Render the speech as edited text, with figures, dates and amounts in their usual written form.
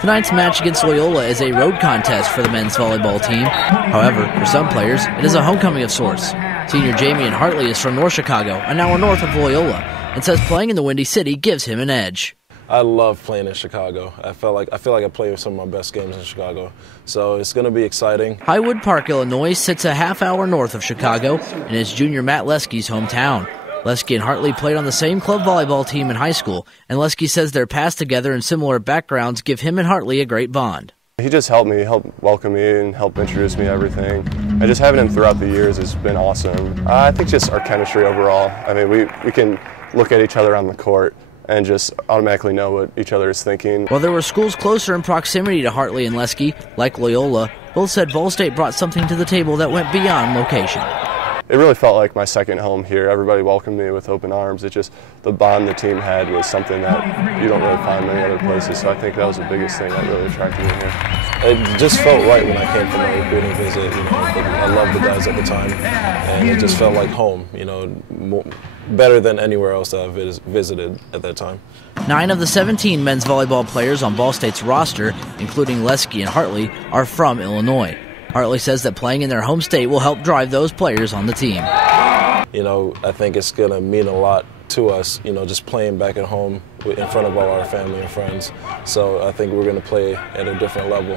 Tonight's match against Loyola is a road contest for the men's volleyball team. However, for some players, it is a homecoming of sorts. Senior Jamian Hartley is from North Chicago, an hour north of Loyola, and says playing in the Windy City gives him an edge. I love playing in Chicago. I feel like I play some of my best games in Chicago, so it's going to be exciting. Highwood Park, Illinois sits a half hour north of Chicago and is junior Matt Lesky's hometown. Lesky and Hartley played on the same club volleyball team in high school, and Lesky says their paths together and similar backgrounds give him and Hartley a great bond. He just helped welcome me and help introduce me to everything. And just having him throughout the years has been awesome. I think just our chemistry overall. I mean, we can look at each other on the court and just automatically know what each other is thinking. While there were schools closer in proximity to Hartley and Lesky, like Loyola, both said Ball State brought something to the table that went beyond location. It really felt like my second home here. Everybody welcomed me with open arms. It just, the bond the team had was something that you don't really find many other places, so I think that was the biggest thing that really attracted me here. It just felt right when I came for my recruiting visit. I loved the guys at the time, and it just felt like home, better than anywhere else that I visited at that time. 9 of the 17 men's volleyball players on Ball State's roster, including Lesky and Hartley, are from Illinois. Hartley says that playing in their home state will help drive those players on the team. I think it's going to mean a lot to us, just playing back at home in front of all our family and friends. So I think we're going to play at a different level.